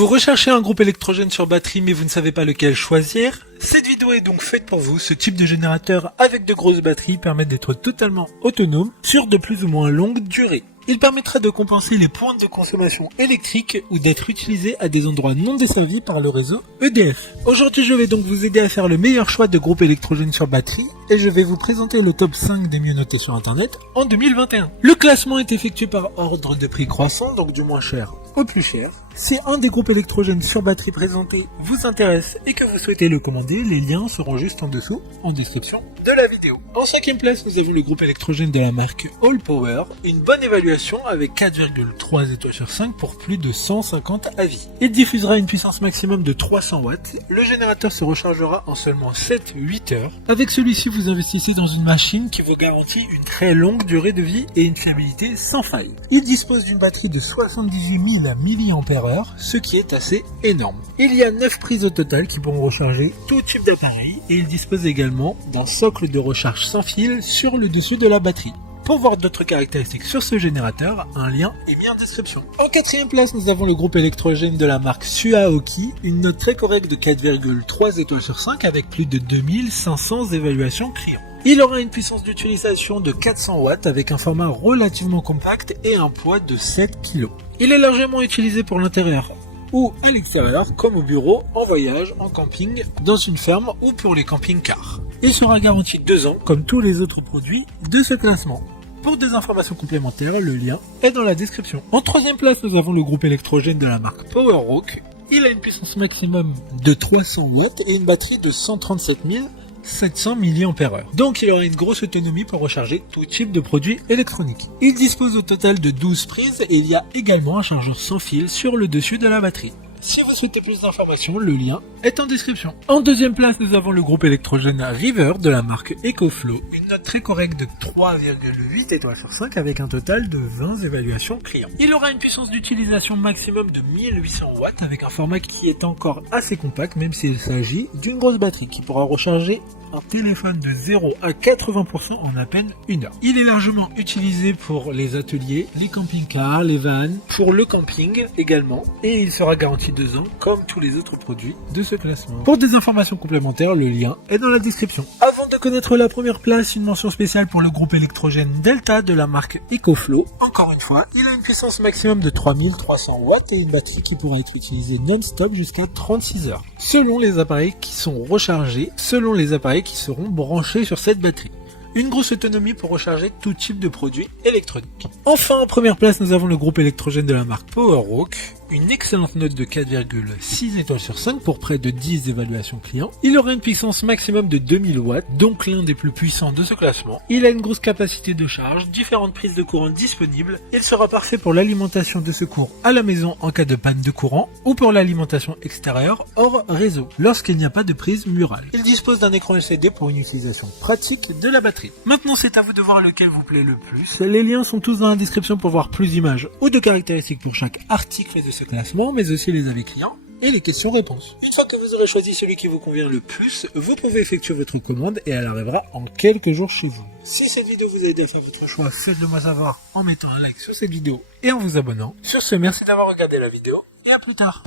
Vous recherchez un groupe électrogène sur batterie mais vous ne savez pas lequel choisir? Cette vidéo est donc faite pour vous. Ce type de générateur avec de grosses batteries permet d'être totalement autonome sur de plus ou moins longue durée. Il permettra de compenser les pointes de consommation électrique ou d'être utilisé à des endroits non desservis par le réseau EDF. Aujourd'hui, je vais donc vous aider à faire le meilleur choix de groupe électrogène sur batterie et je vais vous présenter le top 5 des mieux notés sur internet en 2021. Le classement est effectué par ordre de prix croissant, donc du moins cher au plus cher. Si un des groupes électrogènes sur batterie présentés vous intéresse et que vous souhaitez le commander, les liens seront juste en dessous, en description de la vidéo. En 5e place, nous avons le groupe électrogène de la marque Allpower, une bonne évaluation avec 4,3 étoiles sur 5 pour plus de 150 avis. Il diffusera une puissance maximum de 300 watts. Le générateur se rechargera en seulement 7-8 heures. Avec celui-ci, vous investissez dans une machine qui vous garantit une très longue durée de vie et une fiabilité sans faille. Il dispose d'une batterie de 78 000 mAh, ce qui est assez énorme. Il y a 9 prises au total qui pourront recharger tout type d'appareil et il dispose également d'un socle de recharge sans fil sur le dessus de la batterie. Pour voir d'autres caractéristiques sur ce générateur, un lien est mis en description. En 4e place, nous avons le groupe électrogène de la marque Suaoki, une note très correcte de 4,3 étoiles sur 5 avec plus de 2500 évaluations clients. Il aura une puissance d'utilisation de 400 watts avec un format relativement compact et un poids de 7 kg. Il est largement utilisé pour l'intérieur ou à l'extérieur comme au bureau, en voyage, en camping, dans une ferme ou pour les camping-cars. Il sera garanti 2 ans comme tous les autres produits de ce classement. Pour des informations complémentaires, le lien est dans la description. En 3e place, nous avons le groupe électrogène de la marque PowerRock. Il a une puissance maximum de 300 watts et une batterie de 137 700 mAh. Donc il aura une grosse autonomie pour recharger tout type de produits électroniques. Il dispose au total de 12 prises et il y a également un chargeur sans fil sur le dessus de la batterie. Si vous souhaitez plus d'informations, le lien est en description. En 2e place, nous avons le groupe électrogène River de la marque EcoFlow, une note très correcte de 3,8 étoiles sur 5 avec un total de 20 évaluations clients. Il aura une puissance d'utilisation maximum de 1800 watts avec un format qui est encore assez compact même s'il s'agit d'une grosse batterie qui pourra recharger un téléphone de 0 à 80% en à peine 1 heure. Il est largement utilisé pour les ateliers, les camping-cars, les vannes, pour le camping également, et il sera garanti 2 ans comme tous les autres produits de ce classement. Pour des informations complémentaires, le lien est dans la description. Avant de connaître la première place, une mention spéciale pour le groupe électrogène Delta de la marque EcoFlow. Encore une fois, il a une puissance maximum de 3300 watts et une batterie qui pourra être utilisée non-stop jusqu'à 36 heures. Selon les appareils qui sont rechargés, selon les appareils qui seront branchés sur cette batterie. Une grosse autonomie pour recharger tout type de produits électroniques. Enfin, en première place, nous avons le groupe électrogène de la marque PowerRock. Une excellente note de 4,6 étoiles sur 5 pour près de 10 évaluations clients. Il aura une puissance maximum de 2000 watts, donc l'un des plus puissants de ce classement. Il a une grosse capacité de charge, différentes prises de courant disponibles. Il sera parfait pour l'alimentation de secours à la maison en cas de panne de courant ou pour l'alimentation extérieure hors réseau, lorsqu'il n'y a pas de prise murale. Il dispose d'un écran LCD pour une utilisation pratique de la batterie. Maintenant, c'est à vous de voir lequel vous plaît le plus. Les liens sont tous dans la description pour voir plus d'images ou de caractéristiques pour chaque article de ce classement, mais aussi les avis clients et les questions-réponses. Une fois que vous aurez choisi celui qui vous convient le plus, vous pouvez effectuer votre commande et elle arrivera en quelques jours chez vous. Si cette vidéo vous a aidé à faire votre choix, faites-le moi savoir en mettant un like sur cette vidéo et en vous abonnant. Sur ce, merci d'avoir regardé la vidéo et à plus tard.